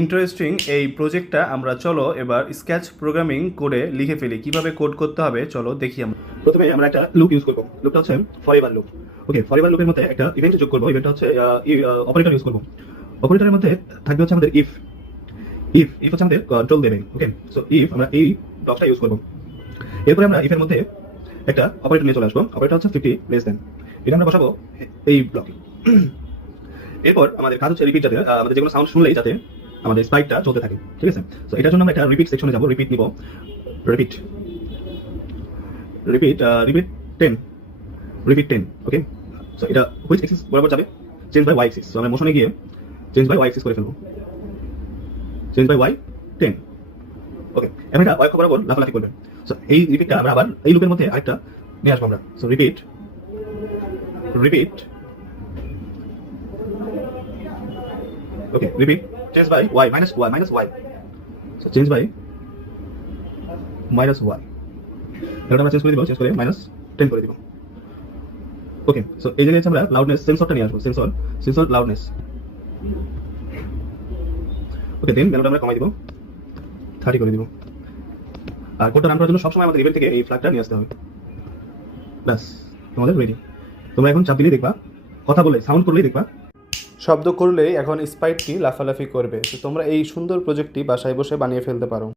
Interesting এই প্রজেক্টটা আমরা চলো এবার স্কেচ প্রোগ্রামিং করে লিখে ফেলি। কিভাবে কোড করতে হবে চলো দেখি। আমরা প্রথমে আমরা একটা লুপ ইউজ করব। লুপটা হচ্ছে ফরএভার লুপ। ওকে, ফরএভার লুপের মধ্যে একটা ইভেন্ট যোগ করব। ইভেন্টটা হচ্ছে অপারেটর ইউজ করব। অপারেটরের মধ্যে থাকবে হচ্ছে আমাদের ইফ হচ্ছে আমাদের কন্ট্রোল দেবে। ওকে, সো ইফ আমরা এই ব্লকটা ইউজ করব। এরপরে আমরা ইফের মধ্যে একটা অপারেটর নিয়ে চলে আসবো। অপারেটর হচ্ছে 50 লেস দেন, এটা আমরা বসাবো এই ব্লকে। এরপর আমাদের কাজ হচ্ছে রিপিট, যাতে আমাদের যেকোনো সাউন্ড শুনলেই যাতে আমাদের স্পাইকটা চলতে থাকে। ঠিক আছে, তো এটার জন্য আমরা একটা রিপিট সেকশনে যাব। রিপিট নিব, রিপিট 10 ওকে। সো এটা হুইচ এক্সিস বরাবর যাবে? Change by y axis. So আমরা মোশনে গিয়ে চেঞ্জ বাই ওয়াই এক্সিস করে ফেলবো। Change by y 10 okay. এখন এটা ওয়াই অক্ষ বরাবর লাফালাফি করবে। সো এই রিপিটটা আমরা আবার এই লুপের মধ্যে আরেকটা নিয়ে আসবো আমরা। So repeat okay, repeat change by y minus y. So change by minus y, এটা আমরা চেঞ্জ করে দিব, চেঞ্জ করে -10 করে দিব। ওকে, সো এই জায়গায় আমরা লাউডনেস সেন্সরটা নিয়ে আসবো। Sensor loudness. ওকে, দেন ভ্যালুটা আমরা কমাই দিব, 30 করে দিব। আর কোডটা রান করার জন্য সবসময় আমাদের ইভেন্ট থেকে এই ফ্ল্যাগটা নিয়ে আসতে হবে। ব্যাস, তোমাদের রেডি। তোমরা এখন চাপ দিলেই দেখবা, কথা বলে সাউন্ড করলেই দেখবা শব্দ করলেই এখন স্পাইকটি লাফালাফি করবে। তো তোমরা এই সুন্দর প্রজেক্টটি বাসায় বসে বানিয়ে ফেলতে পারো।